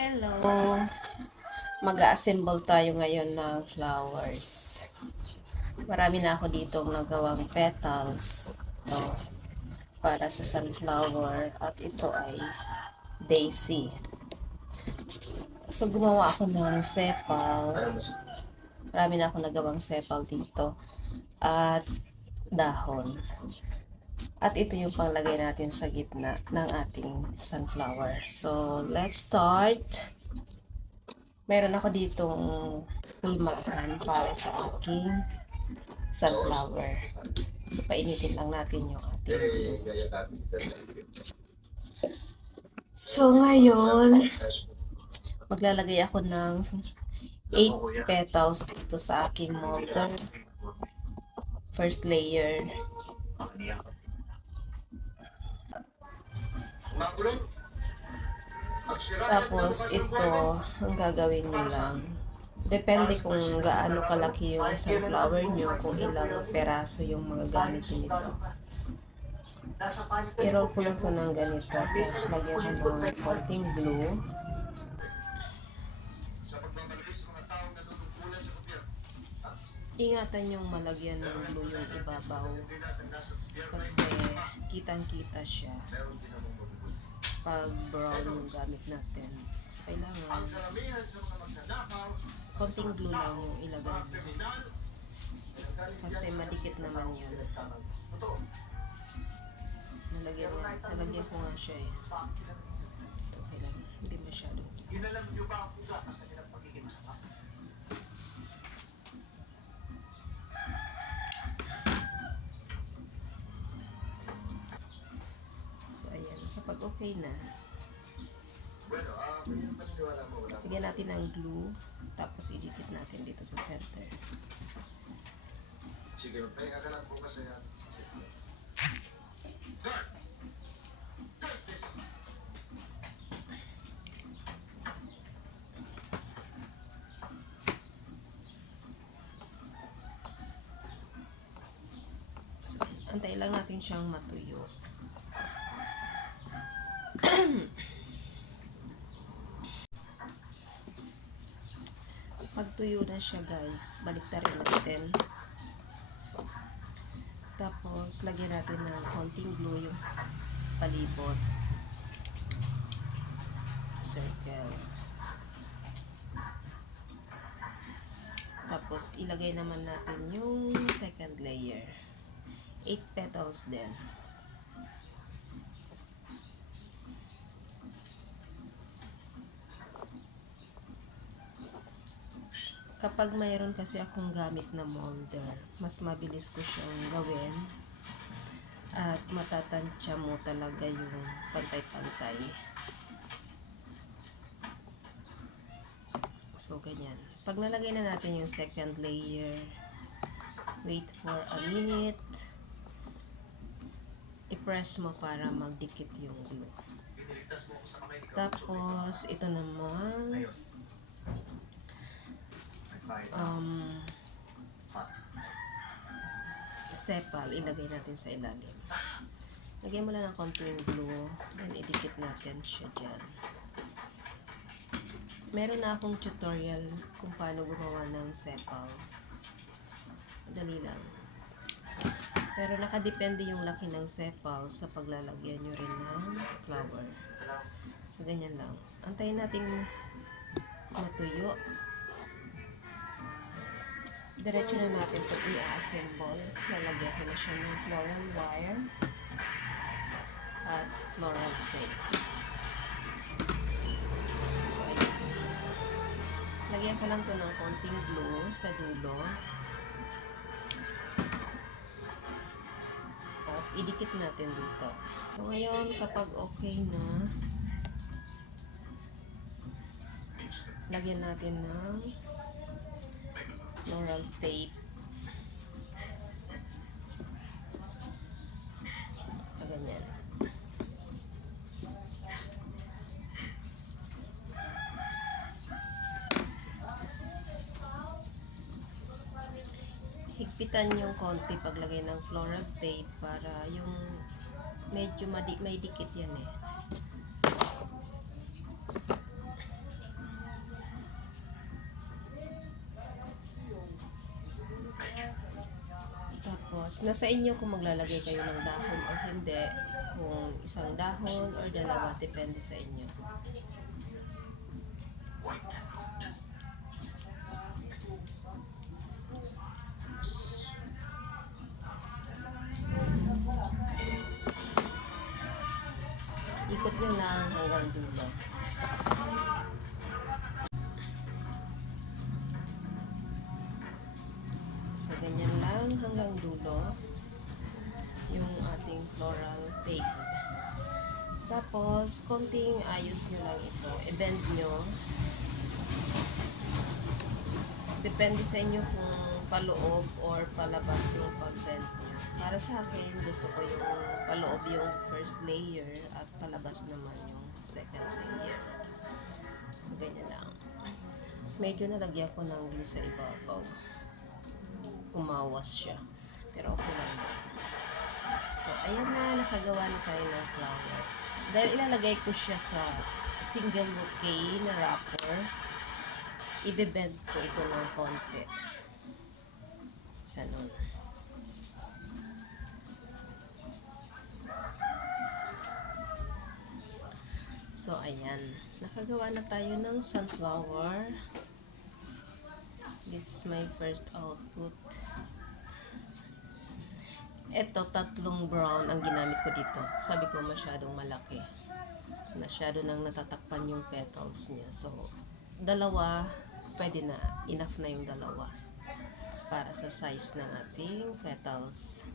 Hello! Mag-assemble tayo ngayon ng flowers. Marami na ako ditong nagawang petals. Ito, para sa sunflower. At ito ay daisy. So, gumawa ako ng sepal. Marami na ako nagawang sepal dito. At dahon. At ito yung panglagay natin sa gitna ng ating sunflower. So, let's start. Meron ako ditong pulmakan para sa aking sunflower. So, painitin lang natin yung ating glue. So, ngayon, maglalagay ako ng 8 petals dito sa aking molder. First layer. Tapos, ito, ang gagawin nyo lang. Depende kung gaano kalaki yung sunflower nyo, kung ilang peraso yung mga gamit nito. I-roll ko lang ito ng ganito. Tapos, lagyan ko ng konting glue. Ingatan yung malagyan ng glue yung ibabaw. Kasi, kitang-kita siya pag brown yung gamit natin. So, kailangan konting glue lang yung ilagay nyo. Kasi madikit naman yun. Nalagyan ko nga siya eh. So, kailangan hindi masyado. So, ayan. Kapag okay na, lagyan natin ng glue, tapos idikit natin dito sa center. Sige, magpahinga ka lang po kasi yan. So, antay lang natin siyang matuyo. Pag tuyo na siya guys, baliktarin natin. Tapos, lagyan natin ng konting glue yung palibot. Circle. Tapos, ilagay naman natin yung second layer. 8 petals din. Kapag mayroon kasi akong gamit na molder, mas mabilis ko siyang gawin at matatansya mo talaga yung pantay-pantay. So, ganyan. Pag nalagay na natin yung second layer, wait for a minute. I-press mo para magdikit yung glue. Tapos, ito naman, sepal, ilagay natin sa ilalim. Lagyan mo lang ng konting glue, then idikit natin siya dyan. Meron na akong tutorial kung paano gumawa ng sepals. Madali lang. Pero nakadepende yung laki ng sepals sa paglalagyan nyo rin ng flower. So, ganyan lang. Antayin natin matuyo. Diretso na natin ito i-assemble. Lalagyan ko na siya ng floral wire at floral tape. So, ayan. Lagyan ko lang ito ng konting glue sa dulo. At idikit natin dito. So, ngayon, kapag okay na, lagyan natin ng floral tape. Ganyan. Higpitan yung konti paglagay ng floral tape para yung medyo may dikit yan eh. Tapos, nasa inyo kung maglalagay kayo ng dahon or hindi. Kung isang dahon or dalawa, depende sa inyo. Ikot nyo lang hanggang dulo. So, ganyan lang hanggang dulo yung ating floral tape. Tapos, konting ayos nyo lang ito. I-bend nyo. Depende sa inyo kung paloob or palabas yung pag-bend nyo. Para sa akin, gusto ko yung paloob yung first layer at palabas naman yung second layer. So, ganyan lang. Medyo nalagyan ko ng glue sa ibabaw. Umawas siya. Pero okay lang. So, ayan na. Nakagawa na tayo ng flower. So, dahil ilalagay ko siya sa single bouquet na wrapper, ibe-bend ko ito ng konti. Ganun. So, ayan. Nakagawa na tayo ng sunflower. This is my first output. Ito, 3 brown ang ginamit ko dito. Sabi ko masyadong malaki. Masyado nang natatakpan yung petals niya. So, 2, pwede na. Enough na yung 2 para sa size ng ating petals.